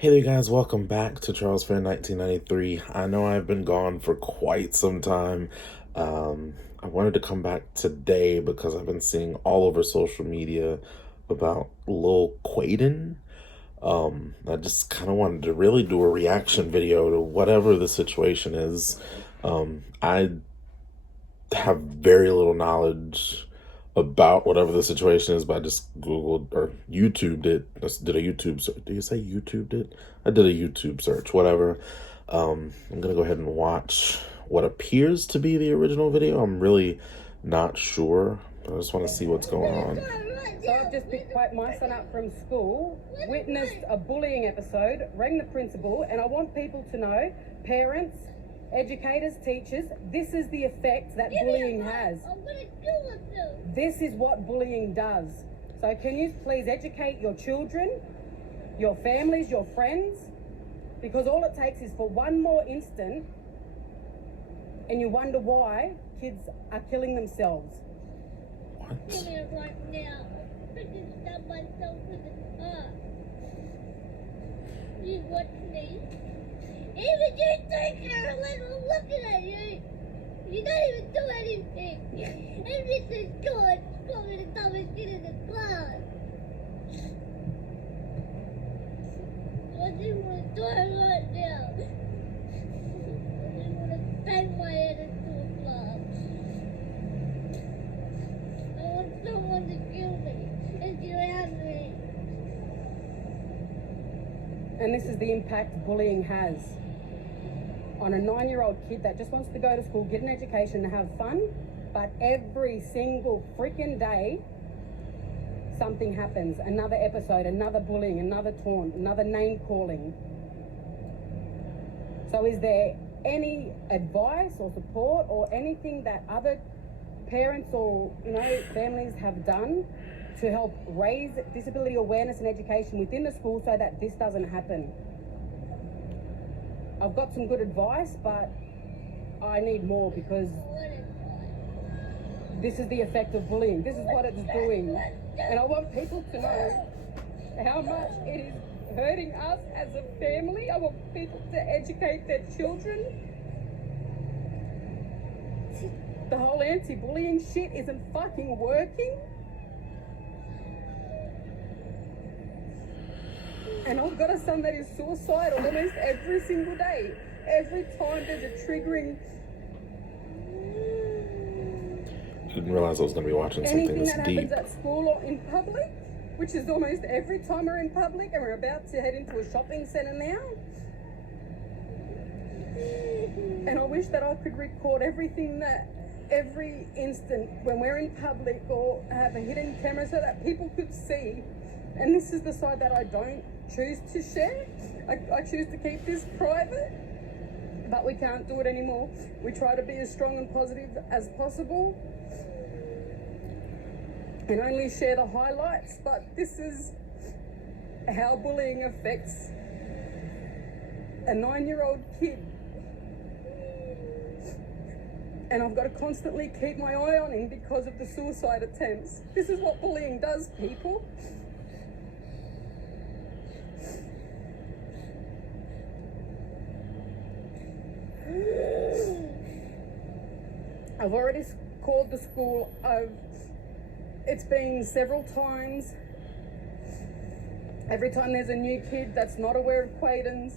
Hey there guys, welcome back to Charles Fair 1993. I know I've been gone for quite some time. I wanted to come back today because I've been seeing all over social media about Lil Quaden. I just kind of wanted to really do a reaction video to whatever the situation is. I have very little knowledge about whatever the situation is, but I just Googled or YouTubed it. I just did a YouTube search. Do you say YouTubed it? I did a YouTube search, whatever. I'm gonna go ahead and watch what appears to be the original video. I'm really not sure. I just want to see what's going on. So I've just picked my son up from school, witnessed a bullying episode, rang the principal, and I want people to know, parents, educators, teachers, this is the effect that bullying has. This is what bullying does. So can you please educate your children, your families, your friends? Because all it takes is for one more instant and you wonder why kids are killing themselves. What? Right now. I can stab myself in the car. You watch me. Even you too, Carolyn, I'm looking at you. You don't even do anything. And Mrs. George got me the dumbest kid in the class. I just want to die right now. I just want to bang my head into a glass. I want someone to kill me and drown me. And this is the impact bullying has on a 9-year-old kid that just wants to go to school, get an education, and have fun, but every single freaking day something happens. Another episode, another bullying, another taunt, another name calling. So is there any advice or support or anything that other parents or families have done to help raise disability awareness and education within the school so that this doesn't happen? I've got some good advice, but I need more because this is the effect of bullying. This is what it's doing. And I want people to know how much it is hurting us as a family. I want people to educate their children. The whole anti-bullying shit isn't fucking working. And I've got a son that is suicidal almost every single day. Every time there's a triggering... Didn't realize I was going to be watching something anything this that deep. happens at school or in public, which is almost every time we're in public, and we're about to head into a shopping centre now. And I wish that I could record every instant when we're in public or have a hidden camera so that people could see. And this is the side that I don't choose to share. I choose to keep this private, but we can't do it anymore. We try to be as strong and positive as possible and only share the highlights, but this is how bullying affects a 9-year-old kid. And I've got to constantly keep my eye on him because of the suicide attempts. This is what bullying does, people. I've already called the school. It's been several times. Every time there's a new kid that's not aware of Quaden's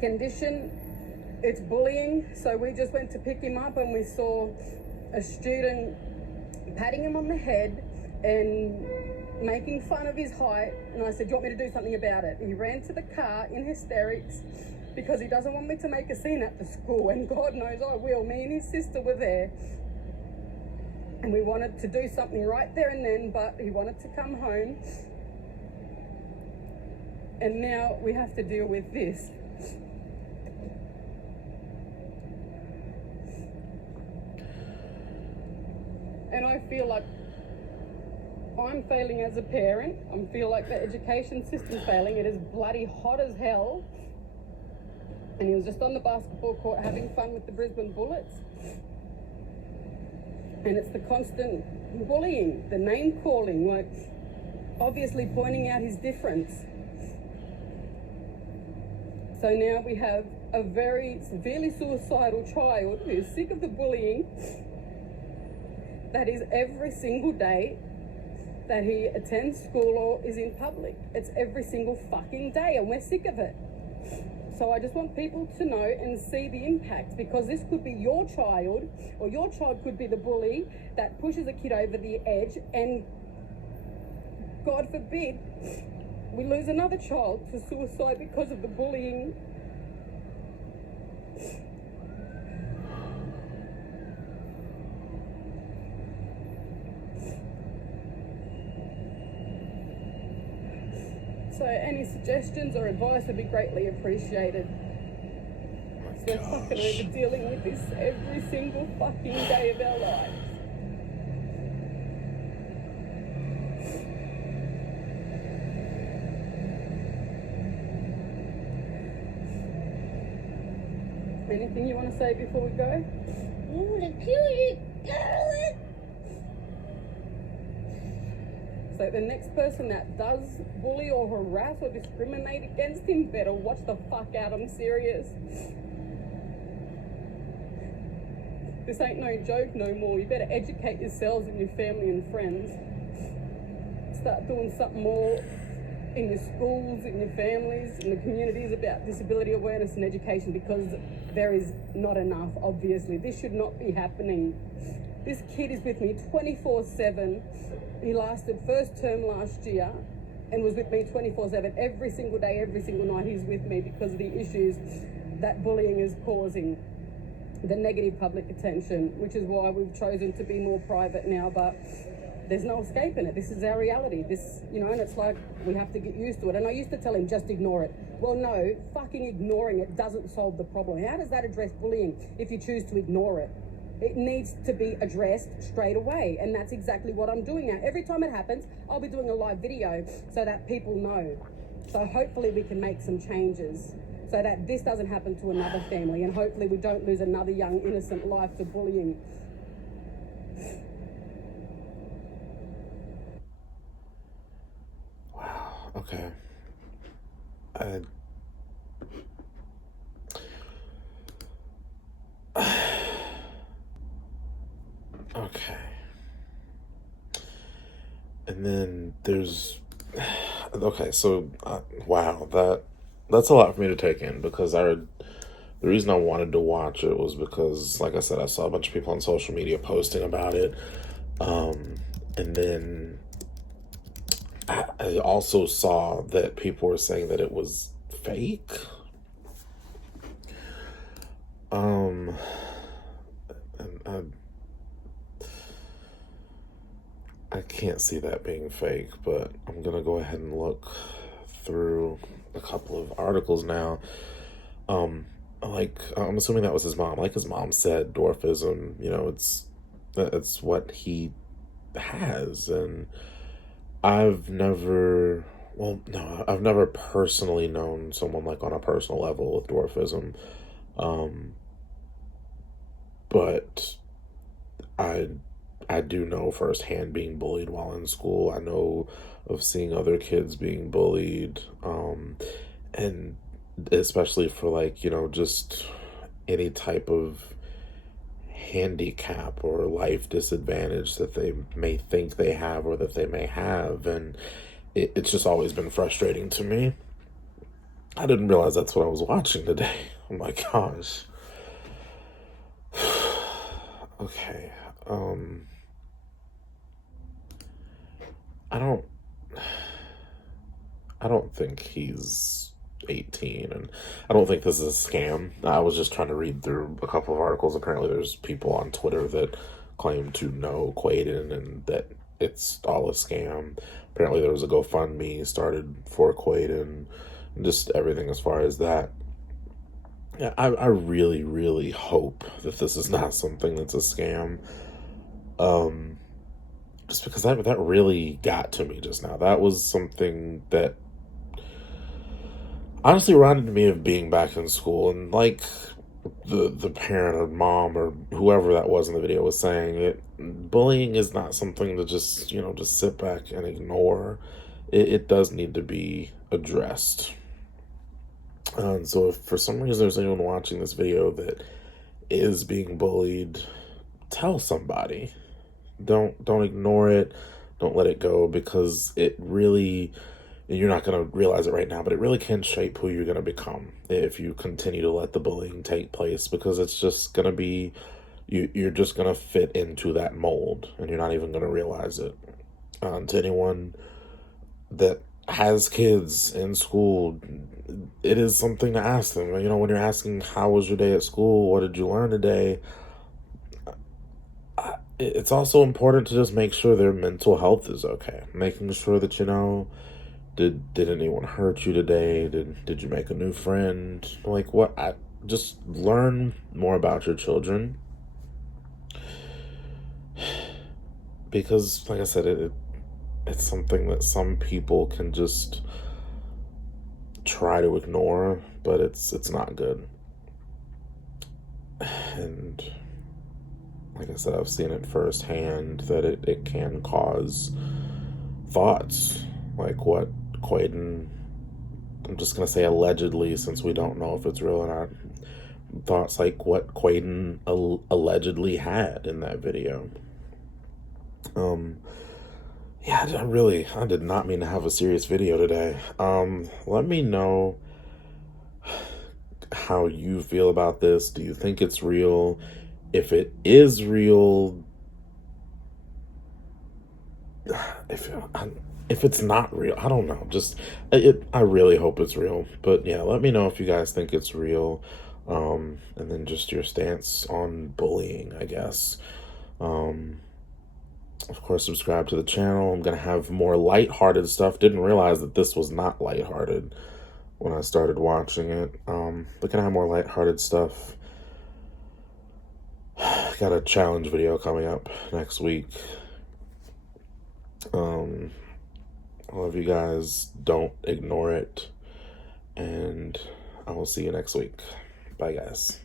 condition, it's bullying. So we just went to pick him up and we saw a student patting him on the head and making fun of his height. And I said, "Do you want me to do something about it?" He ran to the car in hysterics because he doesn't want me to make a scene at the school, and God knows I will. Me and his sister were there. And we wanted to do something right there and then, but he wanted to come home. And now we have to deal with this. And I feel like I'm failing as a parent. I feel like the education system's failing. It is bloody hot as hell. And he was just on the basketball court having fun with the Brisbane Bullets. And it's the constant bullying, the name calling, like obviously pointing out his difference. So now we have a very severely suicidal child who's sick of the bullying that is every single day that he attends school or is in public. It's every single fucking day, and we're sick of it. So I just want people to know and see the impact, because this could be your child, or your child could be the bully that pushes a kid over the edge, and God forbid we lose another child to suicide because of the bullying. So any suggestions or advice would be greatly appreciated. So we're fucking over dealing with this every single fucking day of our lives. Anything you want to say before we go? I'm gonna kill you, Carolyn! So the next person that does bully or harass or discriminate against him better watch the fuck out. I'm serious. This ain't no joke no more. You better educate yourselves and your family and friends. Start doing something more in your schools, in your families, in the communities about disability awareness and education, because there is not enough, obviously. This should not be happening. This kid is with me 24/7. He lasted first term last year and was with me 24/7. Every single day, every single night, he's with me because of the issues that bullying is causing, the negative public attention, which is why we've chosen to be more private now. But there's no escaping it. This is our reality. This, and it's like we have to get used to it. And I used to tell him, just ignore it. Well, no, fucking ignoring it doesn't solve the problem. How does that address bullying if you choose to ignore it? It needs to be addressed straight away, and that's exactly what I'm doing now. Every time it happens, I'll be doing a live video so that people know. So hopefully we can make some changes so that this doesn't happen to another family, and hopefully we don't lose another young innocent life to bullying. Wow, okay. Okay. And then there's okay, so wow, that's a lot for me to take in, because the reason I wanted to watch it was because, like I said, I saw a bunch of people on social media posting about it, and then I also saw that people were saying that it was fake. And I can't see that being fake, but I'm gonna go ahead and look through a couple of articles now. I'm assuming that was his mom. Like his mom said, dwarfism, it's what he has, and I've never personally known someone like on a personal level with dwarfism. But I do know firsthand being bullied while in school. I know of seeing other kids being bullied, and especially for just any type of handicap or life disadvantage that they may think they have or that they may have. And it's just always been frustrating to me. I didn't realize that's what I was watching today. Oh my gosh. Okay. I don't think he's 18, and I don't think this is a scam. I was just trying to read through a couple of articles. Apparently there's people on Twitter that claim to know Quaden and that it's all a scam. Apparently there was a GoFundMe started for Quaden, and just everything as far as that. Yeah, I really, really hope that this is not something that's a scam. Just because that really got to me just now. That was something that honestly reminded me of being back in school, and like the parent or mom or whoever that was in the video was saying, bullying is not something to just sit back and ignore. It does need to be addressed. And so if for some reason there's anyone watching this video that is being bullied, tell somebody. Don't ignore it. Don't let it go, because it really, you're not going to realize it right now, but it really can shape who you're going to become if you continue to let the bullying take place, because it's just going to be, you're just going to fit into that mold and you're not even going to realize it. To anyone that has kids in school, it is something to ask them. You know, when you're asking, how was your day at school? What did you learn today? It's also important to just make sure their mental health is okay. Making sure that, you know, did anyone hurt you today? Did you make a new friend? Like, what? Just learn more about your children, because, like I said, it's something that some people can just try to ignore, but it's not good. And like I said, I've seen it firsthand that it can cause thoughts like what Quaden, I'm just going to say allegedly, since we don't know if it's real or not, thoughts like what Quaden allegedly had in that video. Yeah, I did not mean to have a serious video today. Let me know how you feel about this. Do you think it's real? If it is real, if it's not real, I don't know. I really hope it's real. But yeah, let me know if you guys think it's real. And then just your stance on bullying, I guess. Of course, subscribe to the channel. I'm going to have more lighthearted stuff. Didn't realize that this was not lighthearted when I started watching it. But going to have more lighthearted stuff. Got a challenge video coming up next week. I love you guys. Don't ignore it. And I will see you next week. Bye, guys.